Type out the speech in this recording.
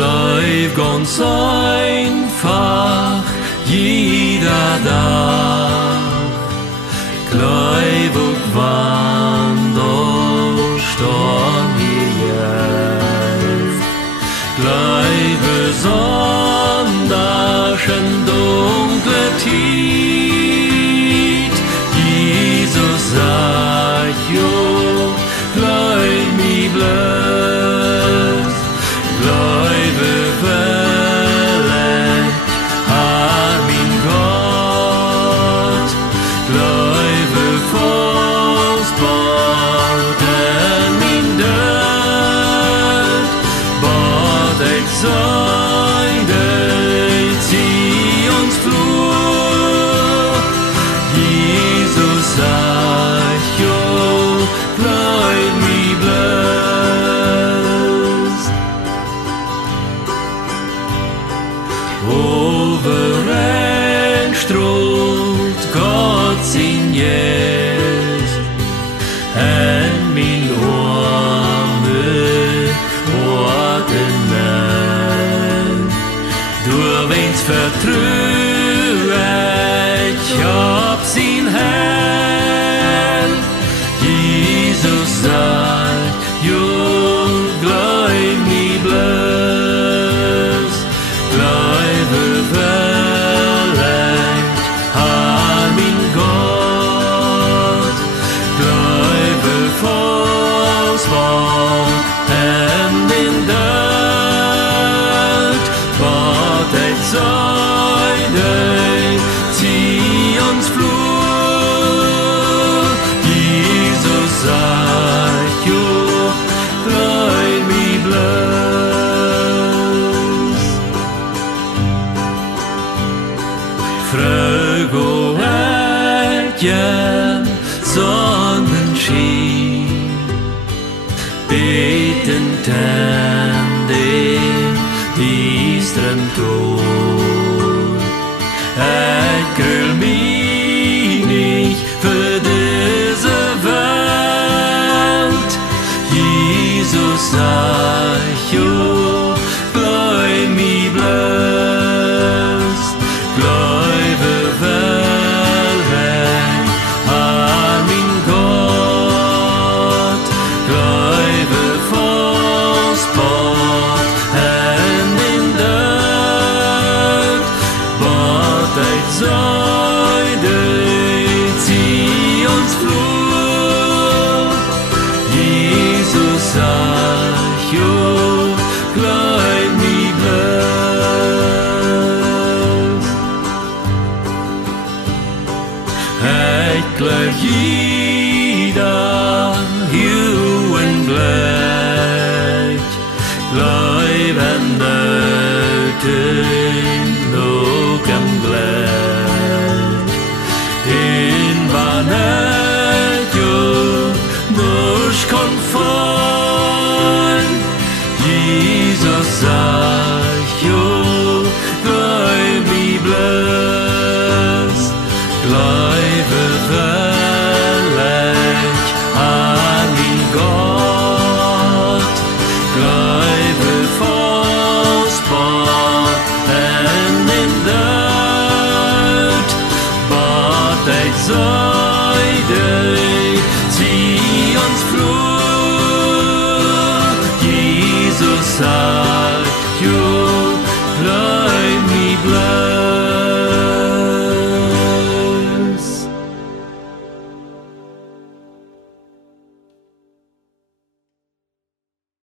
bleib ganz einfach jeder Tag, bleib auch wann der Sturm hilft, bleib besonders in dunkle Tiet, Jesus sagt, jo, bleib mi blöd, bleibe wellig an min Gott, bleibe festbart in min Död, bad ich seide, zieh uns flur, Jesus sagt, jo, bleib mi blöd. Overeind stroolt Gott sin Jes en min arme ordenen. Du weinst vertröet, ich hab sin Hell. Jesus sagt, jo, bleib mi blöd, bleibe wellig an min Gott, bleibe festbart in den Död, bad ich seide, zieh uns flur, Jesus sagt, jo, bleib mi blöd. Frög och älgen Sonnenschein, beten tänden distren Ton. Äckel mich nicht für diese Welt, Jesus sagt, jo, bleib mi blöd, bleibe wellig an min Gott, bleibe festbart in den Död, bad ich seide, zieh uns flur, Jesus sagt, jo, bleib mi blöd. Ich bleib jeder Juden gleich, bleib en Nöten noch am gleich. In Vanejo nicht konform, Jesus sagt, jo, bleib mi blöd, bleibe wellig an min Gott, bleibe festbart in den Död, bad ich seide, zieh uns flur, Jesus sagt, jo, bleib mi blöd.